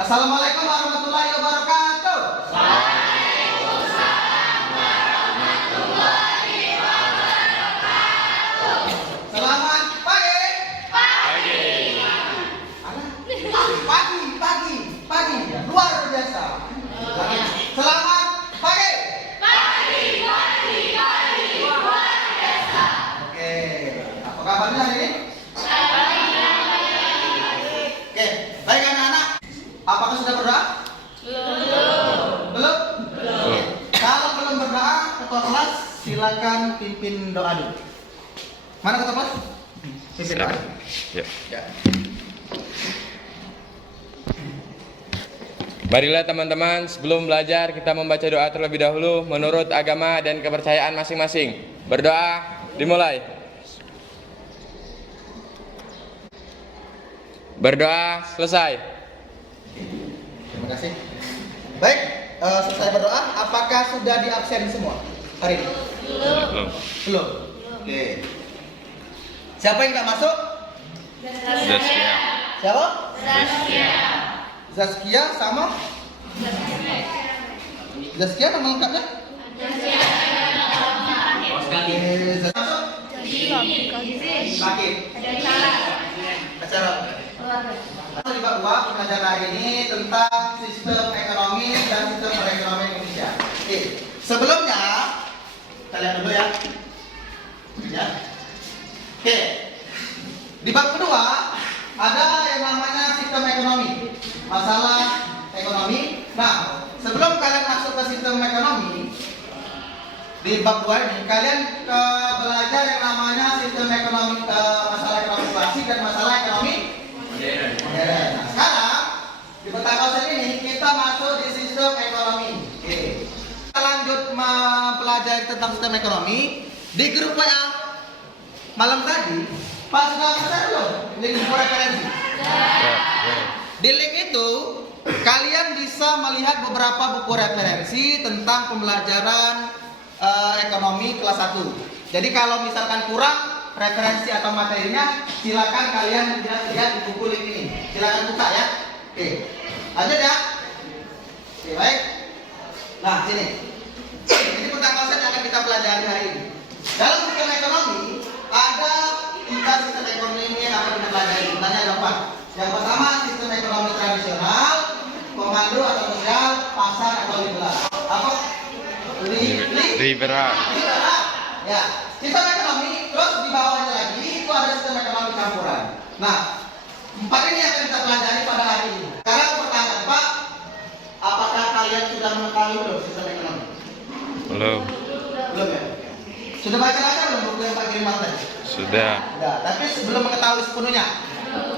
Assalamualaikum warahmatullahi wabarakatuh. Selamat pagi. Pagi. Luar biasa. Selamat pagi. Oke, apa kabarnya hari ini? Oke, baik anak-anak. Apakah sudah berdoa? Belum? Kalau belum berdoa, ketua kelas silakan pimpin doa dulu. Mana ketua kelas? Pimpin doa. Ya. Marilah teman-teman, sebelum belajar kita membaca doa terlebih dahulu menurut agama dan kepercayaan masing-masing. Berdoa dimulai. Berdoa selesai. Terima kasih. Baik, selesai berdoa. Apakah sudah di absen semua hari ini? Belum. Oke. Siapa yang tak masuk? Zaskia. Siapa? Zaskia sama? Zaskia nama lengkapnya? Oke, masuk? Bakit? Acara. Di bab 2 pembelajaran hari ini tentang sistem ekonomi dan sistem perekonomian Indonesia. Oke, sebelumnya kalian dulu ya. Oke, di bab kedua ada yang namanya sistem ekonomi, masalah ekonomi. Nah, sebelum kalian masuk ke sistem ekonomi di bab 2 ini, kalian belajar yang namanya sistem ekonomi, masalah ekonomi klasik dan masalah ekonomi modern. Nah, sekarang di peta kawasan ini kita masuk di sistem ekonomi. Oke. Kita lanjut mempelajari tentang sistem ekonomi di grup WA malam tadi. Pak sudah sadar belum link buku referensi? Di link itu kalian bisa melihat beberapa buku referensi tentang pembelajaran ekonomi kelas 1. Jadi kalau misalkan kurang referensi atau materinya, silakan kalian lihat di buku link ini. Silakan buka ya. Oke, lanjut ya. Oke, baik. Nah, sini. Ini pertama yang akan kita pelajari hari ini. Dalam sistem ekonomi ada 3 sistem ekonomi yang akan kita pelajari. Sebenarnya ada 4. Yang pertama sistem ekonomi tradisional, komando atau sosial, pasar atau liberal. Apa? Liberal. Ya, sistem ekonomi. Terus di bawahnya lagi itu ada sistem ekonomi campuran. Nah, 4 ini akan kita pelajari pada hari ini. Sekarang pertanyaan Pak, apakah kalian sudah mengetahui belum sistem ekonomi? Belum. Belum ya? Sudah baca-baca belum buku yang Pak kirim tadi? Sudah. Sudah, tapi sebelum mengetahui sepenuhnya?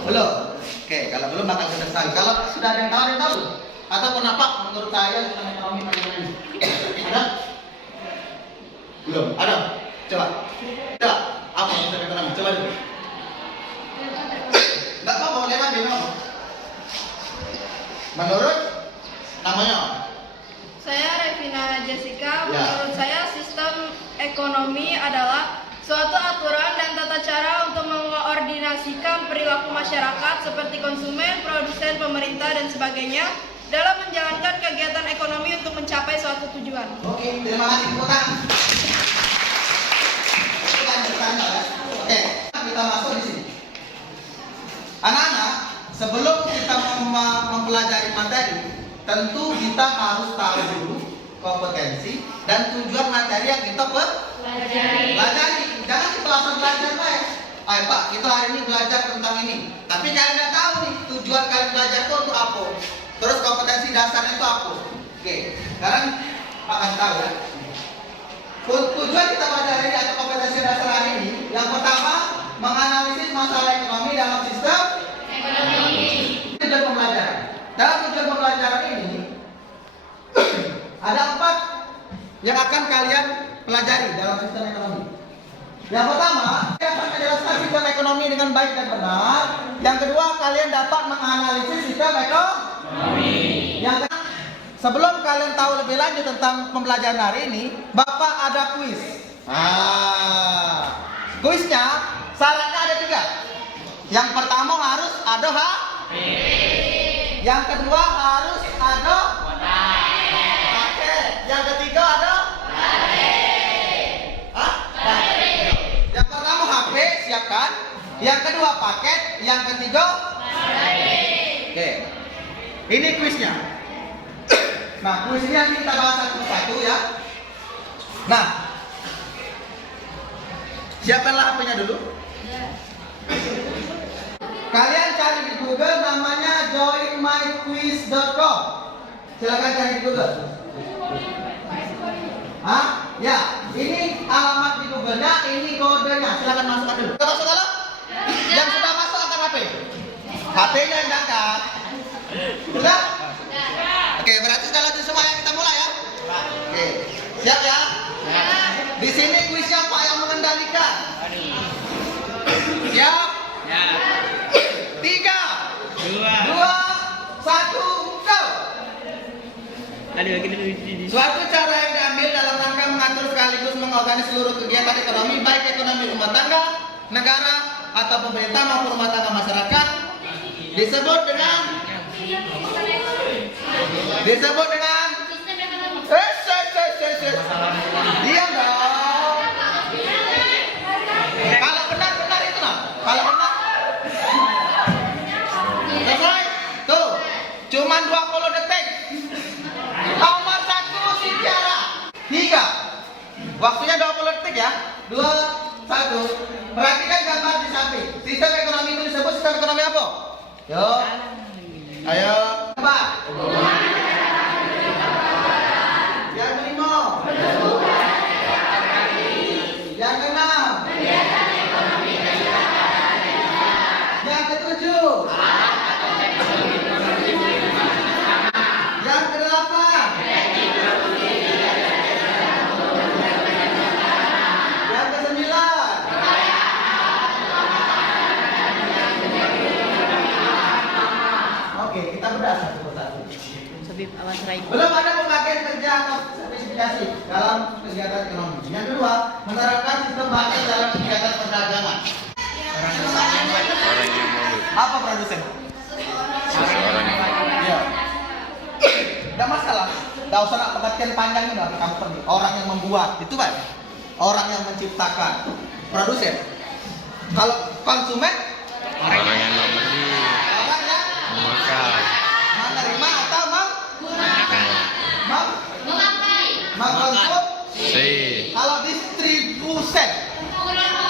Belum. Oke, kalau belum bakal kita tahu. Kalau sudah ada yang tahu, atau kenapa menurut saya sistem ekonomi bagaimana ini? Ada? Belum. Ada? Coba. Coba. Apa sistem ekonomi? Coba dulu. Enggak apa-apa, boleh lagi ngomong. Menurut namanya? Saya Revina Jessica. Ya. Menurut saya sistem ekonomi adalah suatu aturan dan tata cara untuk mengkoordinasikan perilaku masyarakat seperti konsumen, produsen, pemerintah dan sebagainya dalam menjalankan kegiatan ekonomi untuk mencapai suatu tujuan. Oke, terima kasih tepuk tangan. Oke, kita masuk di sini. Anak-anak, sebelum kita mempelajari materi, tentu kita harus tahu dulu kompetensi dan tujuan materi yang kita pelajari. Jangan di kelasan belajar Pak. Ayo Pak, kita hari ini belajar tentang ini. Tapi kalian nggak tahu nih tujuan kalian belajar itu untuk apa. Terus kompetensi dasarnya itu apa. Oke, sekarang Pak kasih tahu ya. Tujuan kita belajar ini atau kompetensi dasar hari ini, yang pertama menganalisis masalah ekonomi dalam sistem ekonomi. Tujuan pembelajaran. Dalam tujuan pembelajaran ini ada 4 yang akan kalian pelajari dalam sistem ekonomi. Yang pertama, kalian akan menjelaskan sistem ekonomi dengan baik dan benar. Yang kedua, kalian dapat menganalisis sistem ekonomi. Yang ketiga, sebelum kalian tahu lebih lanjut tentang pembelajaran hari ini, Bapak ada kuis. Kuisnya syaratnya ada 3. Yang pertama harus ada HP. Yang kedua harus ada paket. Yang ketiga ada baterai. Yang pertama HP siapkan. Yang kedua paket. Yang ketiga baterai. Oke. Ini kuisnya. Nah, kuisnya kita bahas satu-satu ya. Nah, siapkanlah HP-nya dulu. Kalian cari di Google namanya joinmyquiz.com. Silakan cari di Google. Ya, ini alamat di Google-nya, ini kodenya. Silakan masukkan dulu. Sudah masuk dalam? Yang sudah masuk angkat HP. HP-nya yang diangkat. Sudah? Oke, berarti sudah lanjut semua ya, kita mulai ya. Oke, siap ya? Di sini kuis siapa yang mengendalikan? Siap? Ya. 3, 2, 1, go! Suatu cara yang diambil dalam rangka mengatur sekaligus mengorganisir seluruh kegiatan ekonomi, baik ekonomi rumah tangga, negara, atau pemerintah maupun rumah tangga masyarakat, disebut dengan diam dong. Kalau benar itu lah. Kalau benar selesai. Tuh, cuman 20 detik. Nomor 1 si Tiara. 3. Waktunya 20 detik ya. 2, 1. Perhatikan gambar di samping. Sistem ekonomi itu disebut sistem ekonomi apa? Yuk. Ayo. Coba. Yang kelima. Yang keenam. Yang ketujuh. Yang kedelapan. Yang kesembilan. Oke, kita bedah satu persatu. Belum ada pembagian kerja atau spesifikasi dalam kegiatan ekonomi. Yang kedua, menerapkan sistem bagian dalam kegiatan perdagangan. Orang yang mau. Apa produsen? Seseorang yang mau. Ya. Tidak masalah. Tidak usah nak pengertian panjang ini dari company. Orang yang membuat itu kan, orang yang menciptakan. Produsen. Kalau konsumen, Orang yang membeli. orang yang Memakai. menerima atau mengkonsumsi. Kalau distribusen,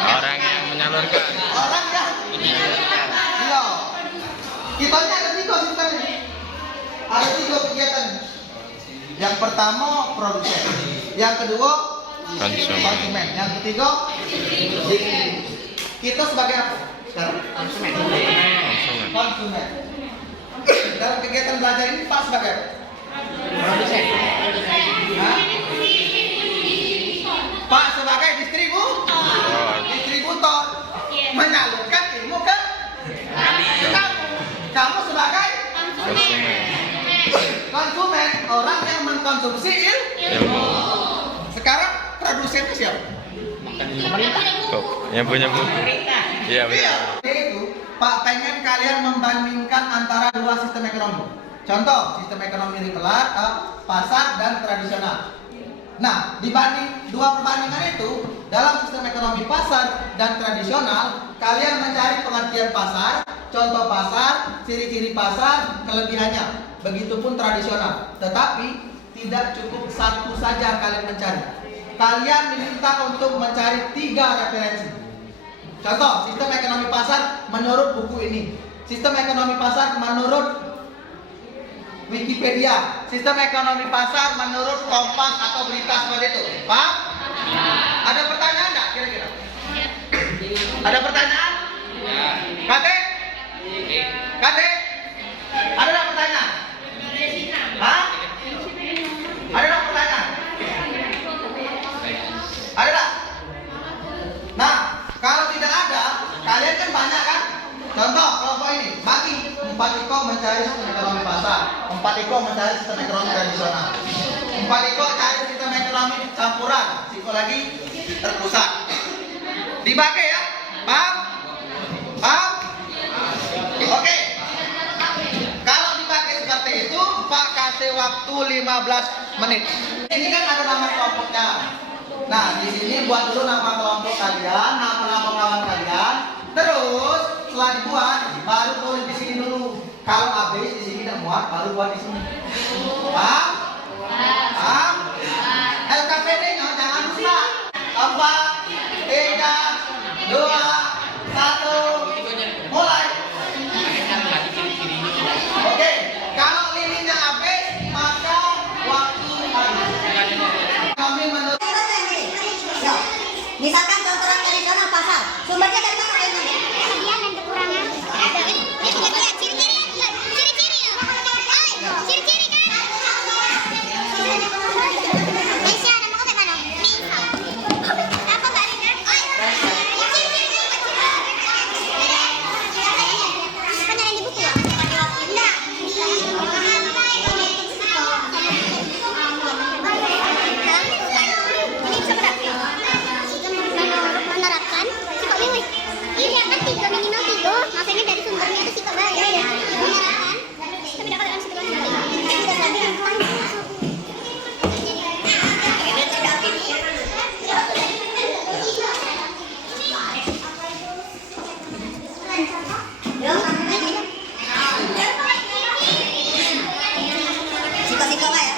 Orang yang menyalurkan. orang yang iya. Kita ada 3 sistemnya. Ada 3 kegiatan. Yang pertama produsen, yang kedua konsumen, yang ketiga distribusi. Kita sebagai apa? Sekarang konsumen. Dalam kegiatan belajar ini Pak sebagai apa? Produsen. Hah? Pak sebagai distributor, menyalurkan ilmu ke kamu. Kamu sebagai konsumen, orang yang mengkonsumsi ilmu. Sekarang produsen itu siapa? Kok yang punya buku? Iya benar. Itu Pak pengen kalian membandingkan antara 2 sistem ekonomi. Contoh, sistem ekonomi liberal, pasar dan tradisional. Nah, dibanding 2 perbandingan itu, dalam sistem ekonomi pasar dan tradisional, kalian mencari pengertian pasar, contoh pasar, ciri-ciri pasar, kelebihannya. Begitupun tradisional. Tetapi tidak cukup satu saja kalian mencari. Kalian diminta untuk mencari 3 referensi. Contoh, sistem ekonomi pasar menurut buku ini. Sistem ekonomi pasar menurut Wikipedia. Sistem ekonomi pasar menurut Kompas atau berita seperti itu. Pak? Ada pertanyaan enggak kira-kira? Ada pertanyaan? Kate? Kate? Ada enggak pertanyaan? Hah? Ada enggak pertanyaan? Ada enggak? Nah, kalau tidak ada, kalian kan banyak kan? Contoh, kelompok ini bagi 4 Iko mencari sistem ekonomi pasar, 4 Iko mencari sistem ekonomi tradisional, 4 Iko cari sistem ekonomi campuran, Iko lagi terpusat. Dibagi ya, paham? Paham? Oke. Kalau dibagi waktu 15 menit. Ini kan ada nama kelompoknya. Nah, di sini buat dulu nama kelompok kalian, nama kawan kalian. Terus setelah dibuat, baru tulis di sini dulu. Kalau habis di sini tidak muat, baru buat di sini. Paham? Paham? LKPD-nya jangan lupa. 4, 3, 2, 1, mulai. Oke, kalau lilinnya habis, maka waktu habis. Kami menurut Misalkan contoh tradisional pasar, sumbernya dari mana? Kelebihan dan kekurangan. Ciri-ciri kan? Aisyah, nama kau mana? Apa Mbak Rina? Kan ada di buku ya? Enggak. Menerapkan psikologi. Iya kan 3 minimal 3. Maksudnya dari sumbernya itu psikologi. Menerapkan tapi dapat dengan psikologi. Siko-siko lah ya.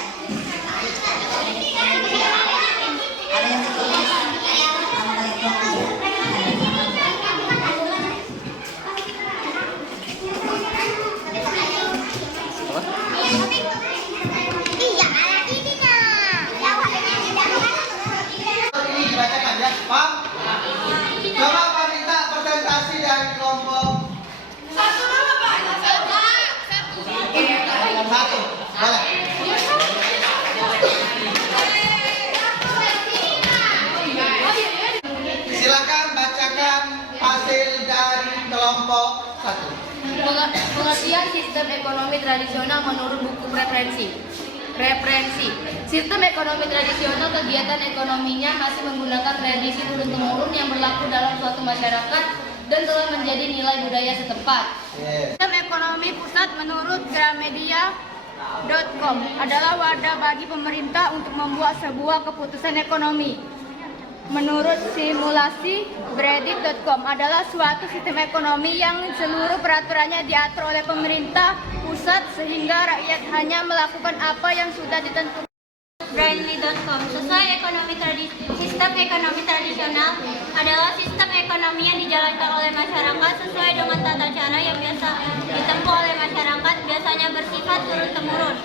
Ada yang iya, ininya. ini dibacakan ya, Pak. Coba Pak minta presentasi dari kelompok Satu dulu, Pak. satu. Boleh. Silakan bacakan hasil dari kelompok satu. Pengertian sistem ekonomi tradisional menurut buku referensi. Sistem ekonomi tradisional kegiatan ekonominya masih menggunakan tradisi turun-temurun yang berlaku dalam suatu masyarakat dan telah menjadi nilai budaya setempat. Yes. Sistem ekonomi pusat menurut Gramedia.com adalah wadah bagi pemerintah untuk membuat sebuah keputusan ekonomi. Menurut simulasi Breadit.com adalah suatu sistem ekonomi yang seluruh peraturannya diatur oleh pemerintah pusat sehingga rakyat hanya melakukan apa yang sudah ditentukan. Brandly.com sistem ekonomi tradisional adalah sistem ekonomi yang dijalankan oleh masyarakat sesuai dengan tata cara yang biasa ditempuh oleh masyarakat, biasanya bersifat turun-temurun.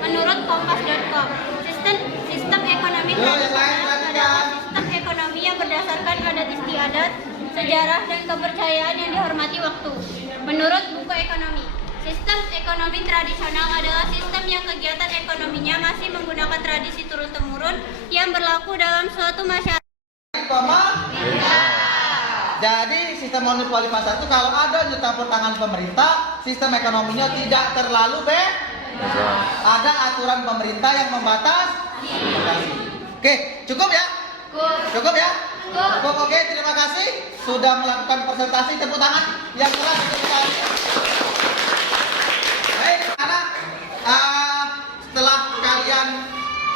Menurut Kompas.com, sistem ekonomi tradisional adalah sistem ekonomi yang berdasarkan adat istiadat, sejarah dan kepercayaan yang dihormati waktu. Menurut buku ekonomi, sistem ekonomi tradisional adalah sistem yang kegiatan ekonominya masih menggunakan tradisi turun-temurun yang berlaku dalam suatu masyarakat. Jadi sistem monopoli pasar itu kalau ada campur tangan pemerintah, sistem ekonominya tidak terlalu ada aturan pemerintah yang membatasi. Oke, cukup ya? Cukup ya? Cukup. Oke, terima kasih sudah melakukan presentasi. Tepuk tangan yang telah diberikan. Baik, anak, setelah kalian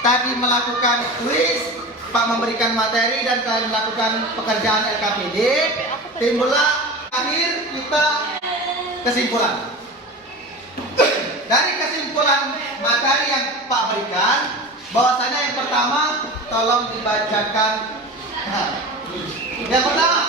tadi melakukan kuis, Pak memberikan materi dan kalian melakukan pekerjaan LKPD, timbullah akhir kita kesimpulan. Dari kesimpulan materi yang Pak berikan, bahwasanya yang pertama tolong dibacakan. Nah, yang pertama.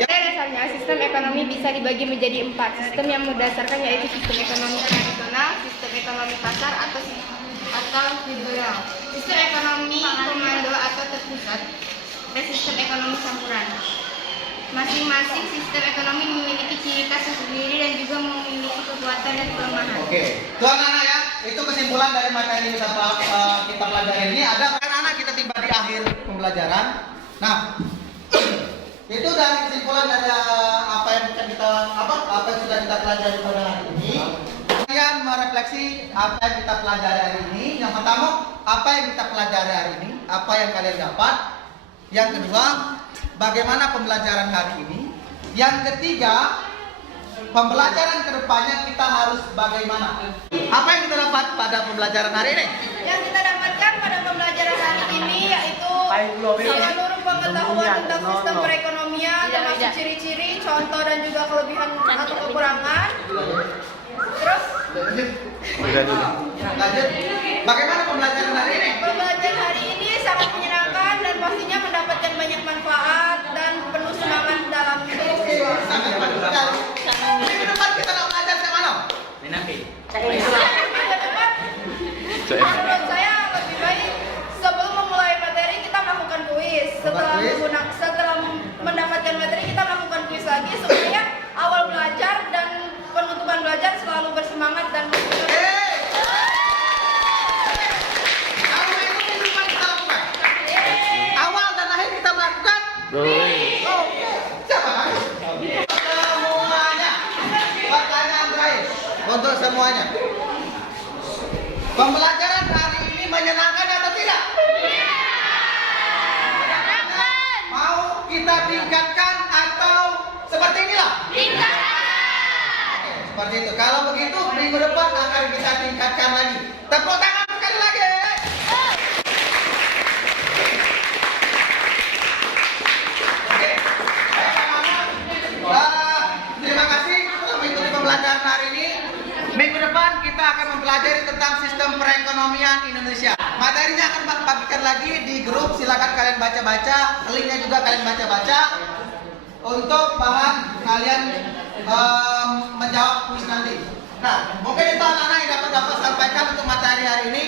Dasarnya sistem ekonomi bisa dibagi menjadi 4. Sistem yang berdasarkan yaitu sistem ekonomi tradisional, sistem ekonomi pasar atau liberal, sistem ekonomi komando atau terpusat, dan sistem ekonomi campuran. Masing-masing sistem ekonomi memiliki ciri khas sendiri dan juga memiliki kekuatan dan kelemahan. Oke, tuan anak ya, itu kesimpulan dari materi yang kita pelajari ini. Ada anak-anak kita tiba di akhir pembelajaran. Nah, itu dari kesimpulan dari apa yang sudah kita pelajari pada hari ini. Kalian merefleksi apa yang kita pelajari hari ini. Yang pertama, apa yang kita pelajari hari ini, apa yang kalian dapat. Yang kedua, bagaimana pembelajaran hari ini. Yang ketiga, pembelajaran kedepannya kita harus bagaimana. Apa yang kita dapat pada pembelajaran hari ini? Yang kita dapatkan pada pembelajaran hari ini yaitu seluruh pengetahuan tentang sistem perekonomian, termasuk ciri-ciri, contoh dan juga kelebihan atau kekurangan. Terus Lanjut. Bagaimana pembelajaran hari ini? pembelajaran hari ini sangat menyenangkan dan pastinya mendapatkan banyak manfaat dan penuh semangat dalam bersiswa. Sangat bagus sekali. Minggu depan kita nak belajar ke mana? Menurut saya lebih baik sebelum memulai materi kita melakukan kuis. Setelah mendapatkan materi kita melakukan kuis lagi supaya awal belajar dan penutupan belajar selalu bersemangat dan Apa itu minggu depan kita lakukan? Awal dan akhir kita melakukan. Oh, siapa lagi? Semuanya. Pertanyaan terakhir untuk semuanya. Pembelajaran hari ini menyenangkan atau tidak? Menyenangkan. Mau kita tingkatkan atau seperti inilah? Oke, seperti itu. Kalau begitu minggu depan akan kita tingkatkan lagi. Tepuk tangan sekali lagi. Oke. Terima kasih telah mengikuti pembelajaran hari ini. Minggu depan kita akan mempelajari tentang sistem perekonomian Indonesia. Materinya akan bagikan lagi di grup, silakan kalian baca-baca. Linknya juga kalian baca-baca untuk bahan kalian menjawab kuis nanti. Nah, mungkin itu anak-anak yang dapat sampaikan untuk materi hari ini.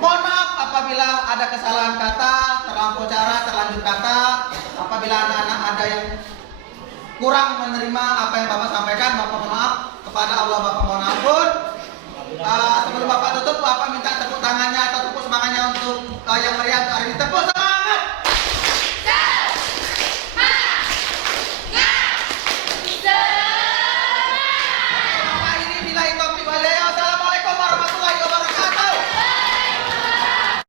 Mohon maaf apabila ada kesalahan kata, terlampau cara, terlanjur kata. Apabila anak-anak ada yang kurang menerima apa yang Bapak sampaikan, Bapak mohon maaf. Kepada Allah Bapak mohon ampun. Sebelum Bapak tutup, Bapak minta tepuk tangannya atau tepuk semangatnya untuk yang meriah hari ini. Tepuk semangat.